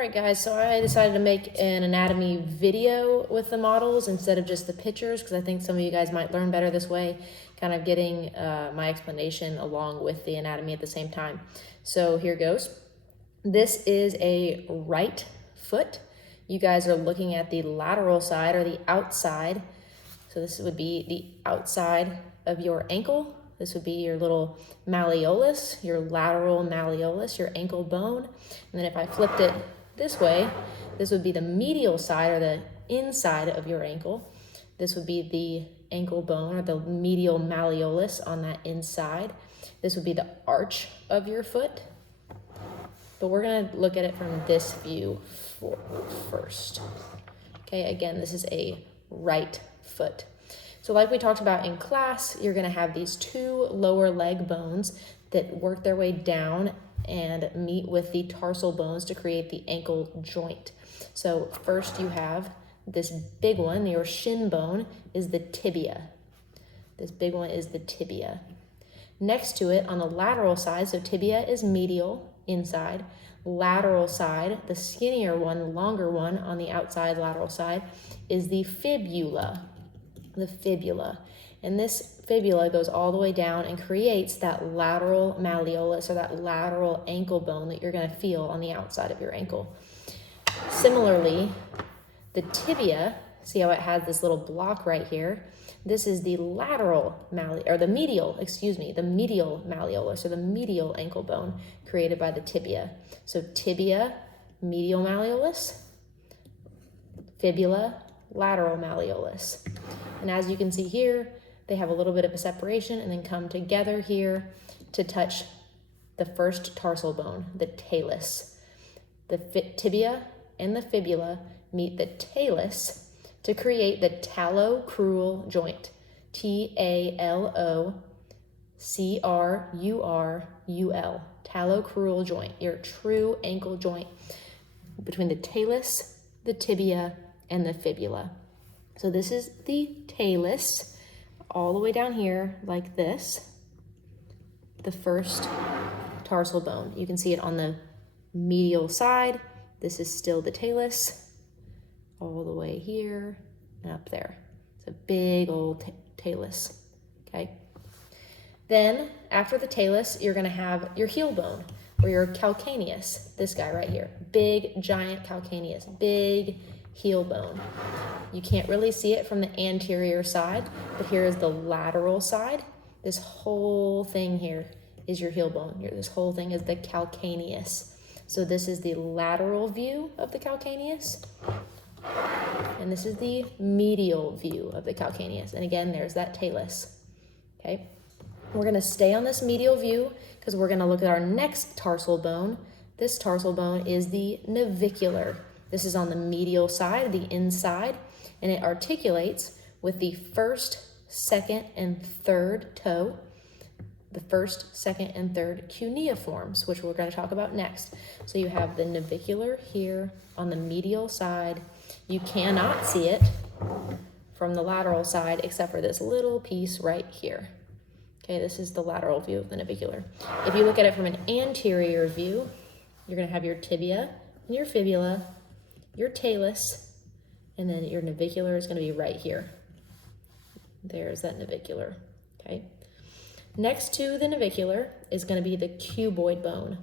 right, guys, so I decided to make an anatomy video with the models instead of just the pictures because I think some of you guys might learn better this way, kind of getting my explanation along with the anatomy at the same time. So here goes. This is a right foot. You guys are looking at the lateral side or the outside. So this would be the outside of your ankle. This would be your little malleolus, your lateral malleolus, your ankle bone. And then if I flipped it this way, this would be the medial side or the inside of your ankle. This would be the ankle bone or the medial malleolus on that inside. This would be the arch of your foot. But we're gonna look at it from this view first. Okay, again, this is a right foot. So like we talked about in class, you're gonna have these two lower leg bones that work their way down and meet with the tarsal bones to create the ankle joint. So first you have this big one, your shin bone is the tibia. This big one is the tibia. Next to it on the lateral side, so tibia is medial, inside. Lateral side, the skinnier one, the longer one on the outside lateral side, is the fibula. The fibula. And this fibula goes all the way down and creates that lateral malleolus or that lateral ankle bone that you're going to feel on the outside of your ankle. Similarly, the tibia, see how it has this little block right here? This is the lateral the medial malleolus or the medial ankle bone created by the tibia. So tibia, medial malleolus, fibula, lateral malleolus. And as you can see here, they have a little bit of a separation and then come together here to touch the first tarsal bone, the talus. The tibia and the fibula meet the talus to create the talocrural joint. Talocrural, talocrural joint, your true ankle joint between the talus, the tibia, and the fibula. So this is the talus, all the way down here like this, the first tarsal bone. You can see it on the medial side. This is still the talus, all the way here and up there. It's a big old talus, okay? Then after the talus, you're gonna have your heel bone or your calcaneus, this guy right here. Big, giant calcaneus, big heel bone. You can't really see it from the anterior side, but here is the lateral side. This whole thing here is your heel bone. This whole thing is the calcaneus. So this is the lateral view of the calcaneus, and this is the medial view of the calcaneus. And again, there's that talus, okay? We're gonna stay on this medial view because we're gonna look at our next tarsal bone. This tarsal bone is the navicular. This is on the medial side, the inside, and it articulates with the first, second, and third toe, the first, second, and third cuneiforms, which we're going to talk about next. So you have the navicular here on the medial side. You cannot see it from the lateral side except for this little piece right here. Okay, this is the lateral view of the navicular. If you look at it from an anterior view, you're going to have your tibia and your fibula, your talus, and then your navicular is going to be right here. There's that navicular, okay? Next to the navicular is going to be the cuboid bone.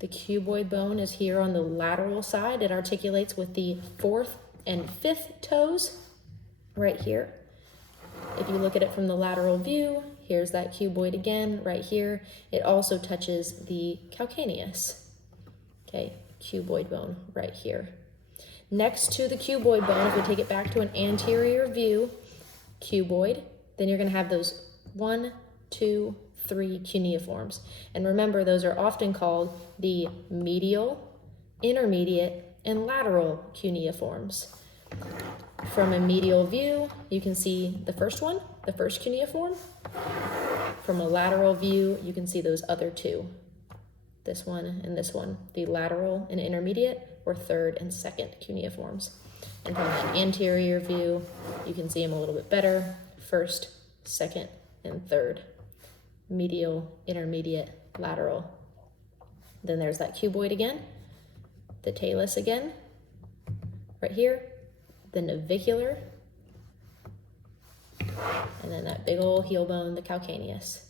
The cuboid bone is here on the lateral side. It articulates with the fourth and fifth toes right here. If you look at it from the lateral view, here's that cuboid again right here. It also touches the calcaneus. Okay, cuboid bone right here. Next to the cuboid bone, if we take it back to an anterior view, cuboid, then you're going to have those 1, 2, 3 cuneiforms. And remember, those are often called the medial, intermediate, and lateral cuneiforms. From a medial view, you can see the first one, the first cuneiform. From a lateral view, you can see those other two, this one and this one, the lateral and intermediate, or third and second cuneiforms. And from an anterior view, you can see them a little bit better, first, second, and third. Medial, intermediate, lateral. Then there's that cuboid again. the talus again, right here, the navicular, and then that big old heel bone, the calcaneus.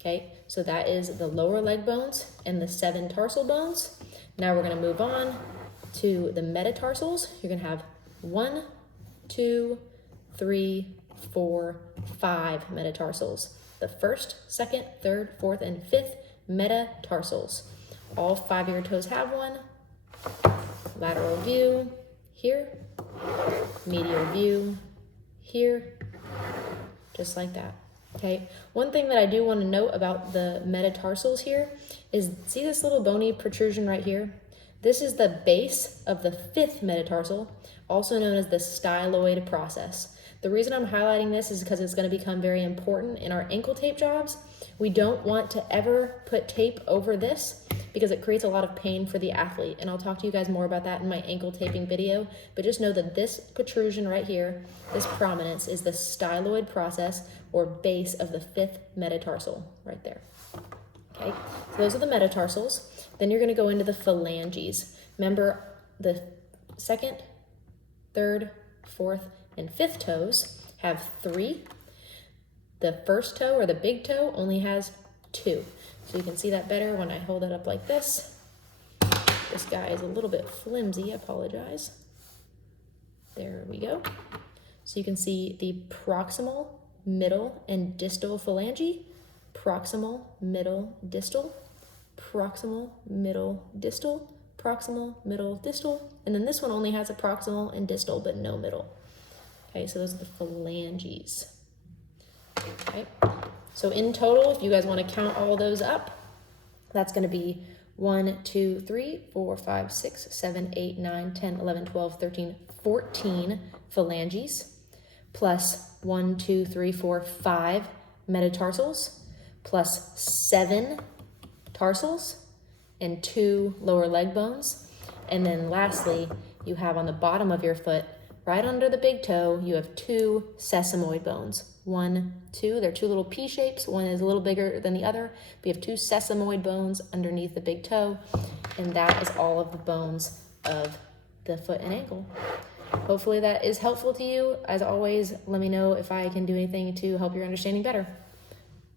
Okay, so that is the lower leg bones and the 7 tarsal bones. Now we're gonna move on to the metatarsals. You're gonna have 1, 2, 3, 4, 5 metatarsals. The first, second, third, fourth, and fifth metatarsals. All 5 of your toes have one. Lateral view here, medial view here, just like that. Okay, one thing that I do want to note about the metatarsals here is, see this little bony protrusion right here? This is the base of the 5th metatarsal, also known as the styloid process. The reason I'm highlighting this is because it's going to become very important in our ankle tape jobs. We don't want to ever put tape over this because it creates a lot of pain for the athlete. And I'll talk to you guys more about that in my ankle taping video. But just know that this protrusion right here, this prominence, is the styloid process or base of the 5th metatarsal right there. Okay, so those are the metatarsals. Then you're going to go into the phalanges. Remember, the 2nd, 3rd, 4th, and 5th toes have 3. The first toe, or the big toe, only has 2. So you can see that better when I hold it up like this. This guy is a little bit flimsy, I apologize. There we go. So you can see the proximal, middle, and distal phalange. Proximal, middle, distal. Proximal, middle, distal. Proximal, middle, distal. And then this one only has a proximal and distal, but no middle. Okay, so those are the phalanges. Okay, so in total, if you guys want to count all those up, that's going to be 1, 2, 3, 4, 5, 6, 7, 8, 9, 10, 11, 12, 13, 14 phalanges, plus 1, 2, 3, 4, 5 metatarsals, plus 7 tarsals, and 2 lower leg bones. And then lastly, you have on the bottom of your foot, right under the big toe, you have 2 sesamoid bones. 1, 2, they're 2 little P shapes. One is a little bigger than the other. We have 2 sesamoid bones underneath the big toe, and that is all of the bones of the foot and ankle. Hopefully that is helpful to you. As always, let me know if I can do anything to help your understanding better.